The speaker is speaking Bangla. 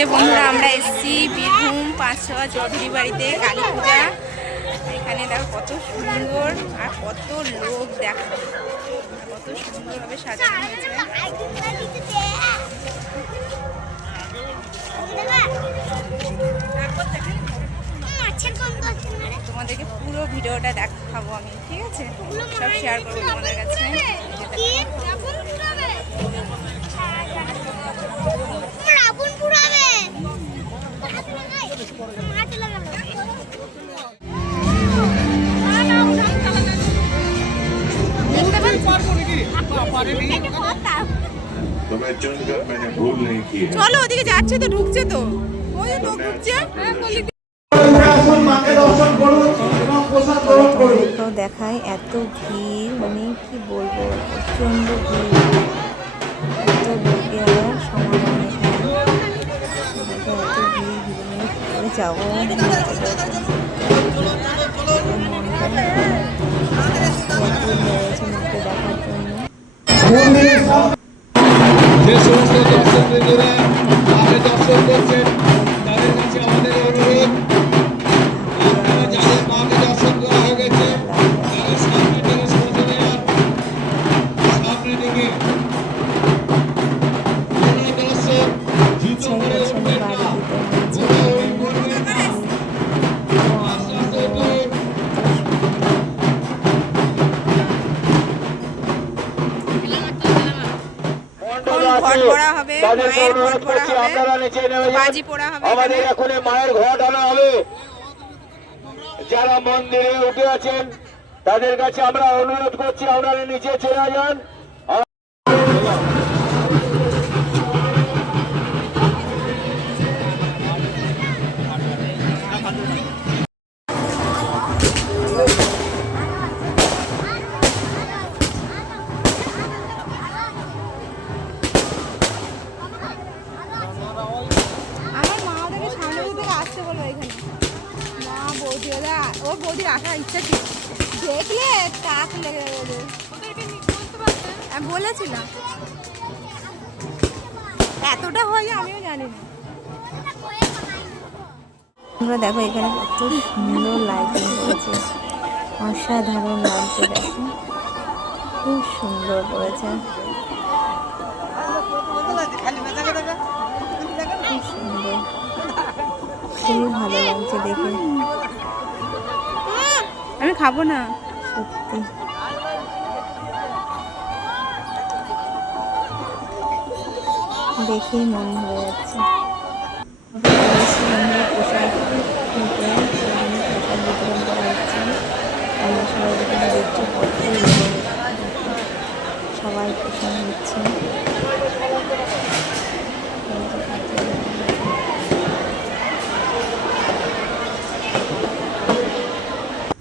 যে বন্ধুরা আমরা এসেছি বীরভূম 5 চৌধুরী বাড়িতে কালী পূজা। এখানে দেখো কত সুন্দর আর কত লোক, দেখো কত সুন্দরভাবে সাজানো হয়েছে। তোমাদেরকে পুরো ভিডিওটা দেখাবো আমি, ঠিক আছে? সব শেয়ার করবো তোমাদের কাছে। চলো ওদিকে যাচ্ছে তো, ঢুকছে তো, ওই লোক ঢুকছে। দেখায় এত ভিড়, মানে কি বলবো, প্রচন্ড ভিড়, এত লোকের সমাগম এত ভিড়, যাবো মাকে দেখার জন্য। যে সমস্ত দর্শকবৃন্দরা মাকে দর্শন করছেন তাদের কাছে আমাদের অনুরোধ, আপনারা যাদের মাকে দর্শন করা হয়ে গেছে তারা সামনে থেকে সরে যান, সামনে দিকে কোনো দর্শক জুতো করে উঠবেন না, হুড়োহুড়ি করবেন না, আস্তে আস্তে করুন। ঘট পড়া হবে, মায়ের ঘট পড়া হবে, বাজি পড়া হবে, আমাদের এখন মায়ের ঘট আনা হবে। যারা মন্দিরে উঠে আছেন তাদের কাছে আমরা অনুরোধ করছি আপনারা নিচে চলে যান। ওর বৌদির আসার ইচ্ছা ছিল, দেখলে টাক লেগে যাবে, আমি বলেছিলাম। এতটা হয় আমিও জানি না। তোমরা দেখো এখানে কত সুন্দর লাইটিং করেছে, অসাধারণ লাগছে, দেখো খুব সুন্দর করেছে, খুব সুন্দর, খুবই ভালো লাগছে দেখে। আমি খাবো না, সত্যি দেখেই মন ভরে যাচ্ছে। প্রসাদ বিতরণ করা হচ্ছে, আমরা সবাই এখানে দেখছি, সবাই প্রসাদ নিচ্ছে।